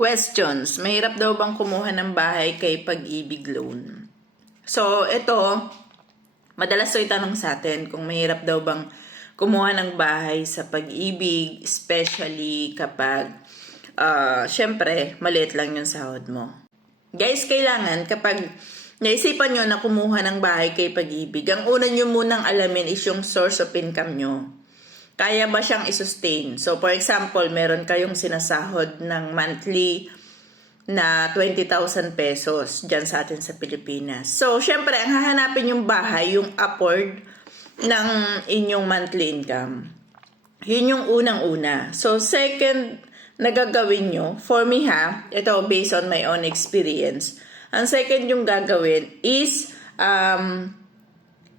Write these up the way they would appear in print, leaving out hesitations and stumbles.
Questions. Mahirap daw bang kumuha ng bahay kay Pag-ibig Loan? So, ito, madalas ito itanong sa atin kung mahirap daw bang kumuha ng bahay sa Pag-ibig, especially kapag, syempre, maliit lang yung sahod mo. Guys, kailangan kapag naisipan nyo na kumuha ng bahay kay Pag-ibig, ang una nyo munang alamin is yung source of income nyo. Kaya ba siyang i-sustain? So, for example, meron kayong sinasahod ng monthly na 20,000 pesos dyan sa atin sa Pilipinas. So, syempre, ang hahanapin yung bahay, yung upward ng inyong monthly income. Yun yung unang-una. So, second na gagawin nyo, for me ito based on my own experience, ang second yung gagawin is,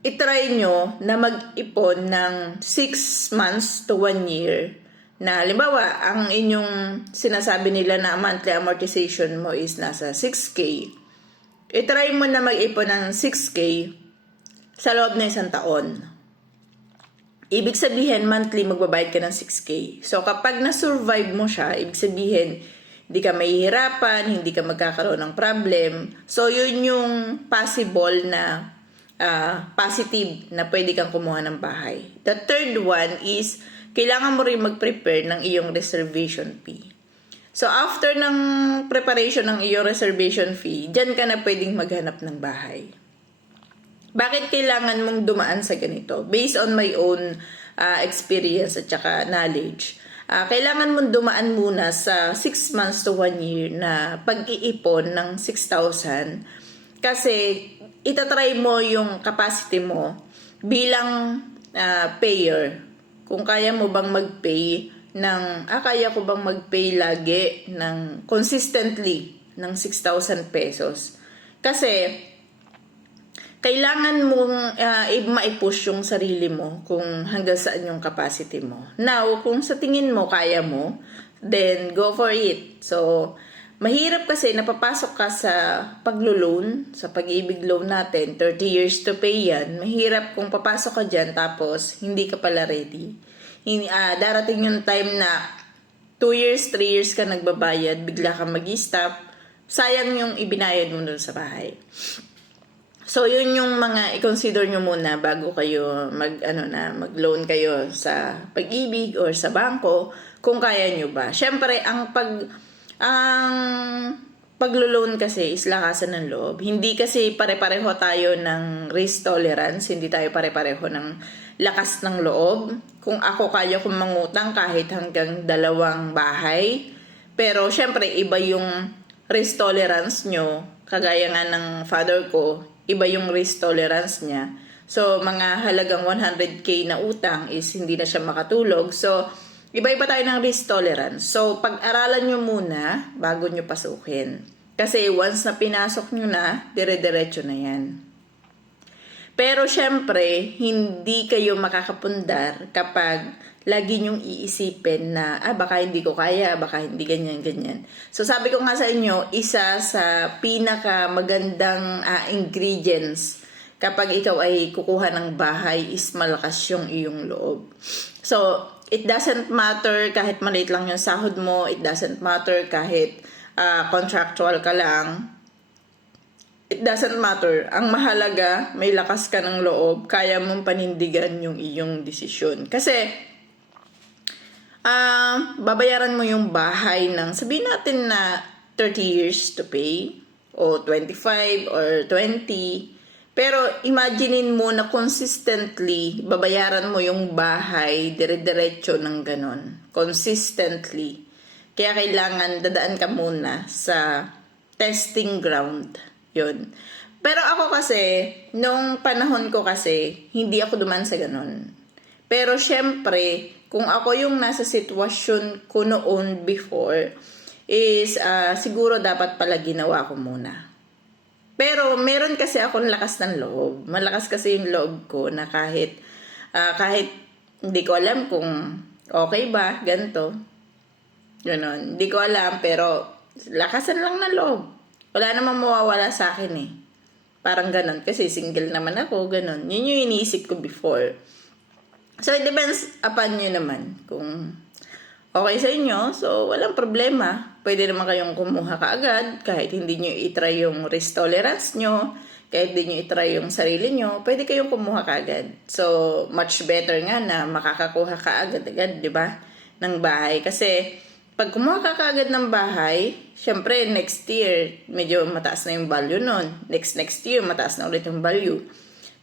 itry nyo na mag-ipon ng 6 months to 1 year na halimbawa, ang inyong sinasabi nila na monthly amortization mo is nasa 6K. Itry mo na mag-ipon ng 6K sa loob ng isang taon. Ibig sabihin, monthly magbabayad ka ng 6K. So, kapag na-survive mo siya, ibig sabihin, hindi ka mahihirapan, hindi ka magkakaroon ng problem. So, yun yung possible na positive na pwede kang kumuha ng bahay. The third one is, kailangan mo rin mag-prepare ng iyong reservation fee. So, after ng preparation ng iyong reservation fee, dyan ka na pwedeng maghanap ng bahay. Bakit kailangan mong dumaan sa ganito? Based on my own experience at saka knowledge, kailangan mong dumaan muna sa 6 months to 1 year na pag-iipon ng 6,000 kasi itatry mo yung capacity mo bilang payer. Kung kaya mo bang mag-pay kaya ko bang mag-pay lagi ng consistently ng 6,000 pesos. Kasi kailangan mong maipush yung sarili mo kung hanggang saan yung capacity mo. Now, kung sa tingin mo kaya mo, then go for it. So, mahirap kasi napapasok ka sa paglo-loan, sa Pag-ibig loan natin, 30 years to pay yan. Mahirap kung papasok ka dyan tapos hindi ka pala ready. Darating yung time na 2 years, 3 years ka nagbabayad, bigla ka mag-stop, sayang yung ibinayad mo dun sa bahay. So, yun yung mga i-consider nyo muna bago kayo mag-loan kayo sa Pag-ibig or sa bangko kung kaya nyo ba. Syempre, ang paglo-loan kasi is lakasan ng loob. Hindi kasi pare-pareho tayo ng risk tolerance, hindi tayo pare-pareho ng lakas ng loob. Kung ako kaya kong mangutang kahit hanggang 2 bahay, pero syempre iba yung risk tolerance nyo. Kagaya nga ng father ko, iba yung risk tolerance niya. So, mga halagang 100K na utang is hindi na siya makatulog. So, iba-iba tayo ng risk tolerance. So, pag-aralan nyo muna bago nyo pasukin. Kasi once na pinasok nyo na, dire-diretso na yan. Pero syempre, hindi kayo makakapundar kapag lagi nyong iisipin na, baka hindi ko kaya, baka hindi ganyan-ganyan. So, sabi ko nga sa inyo, isa sa pinaka-magandang ingredients kapag ikaw ay kukuha ng bahay is malakas yung iyong loob. So, it doesn't matter kahit maliit lang yung sahod mo. It doesn't matter kahit contractual ka lang. It doesn't matter. Ang mahalaga, may lakas ka ng loob. Kaya mong panindigan yung iyong desisyon. Kasi, babayaran mo yung bahay ng, sabihin natin na 30 years to pay, o 25 or 20. Pero imaginein mo na consistently babayaran mo yung bahay dire-diretso ng ganon. Consistently. Kaya kailangan dadaan ka muna sa testing ground. Yun. Pero ako kasi, nung panahon ko kasi, hindi ako duman sa ganon. Pero syempre, kung ako yung nasa sitwasyon ko noon before, is siguro dapat pala ginawa ko muna. Pero meron kasi akong lakas ng loob. Malakas kasi yung loob ko na kahit hindi ko alam kung okay ba, ganito. Ganon. Hindi ko alam, pero lakasan lang ng loob. Wala namang mawawala sa akin eh. Parang ganon. Kasi single naman ako, ganon. Yun yung iniisip ko before. So, it depends upon nyo naman. Kung okay sa inyo, so walang problema. pwede naman kayong kumuha kaagad kahit hindi nyo itry yung risk tolerance nyo, kahit hindi nyo itry yung sarili nyo, pwede kayong kumuha kaagad. So, much better nga na makakakuha ka agad-agad, di ba, ng bahay. Kasi, pag kumuha ka kaagad ng bahay, syempre, next year, medyo mataas na yung value nun. Next year, mataas na ulit yung value.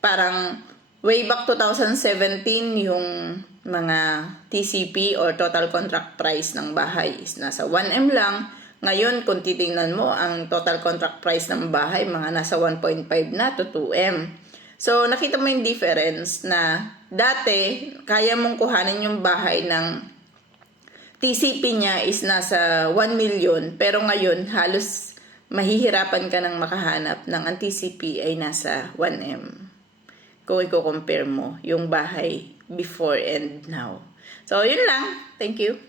Parang, way back 2017, yung mga TCP or total contract price ng bahay is nasa 1M lang. Ngayon, kung titingnan mo, ang total contract price ng bahay, mga nasa 1.5 na to 2M. So, nakita mo yung difference na dati, kaya mong kuhanin yung bahay ng TCP niya is nasa 1 million. Pero ngayon, halos mahihirapan ka ng makahanap ng ang TCP ay nasa 1M. Kung i-compare mo yung bahay before and now. So, yun lang. Thank you.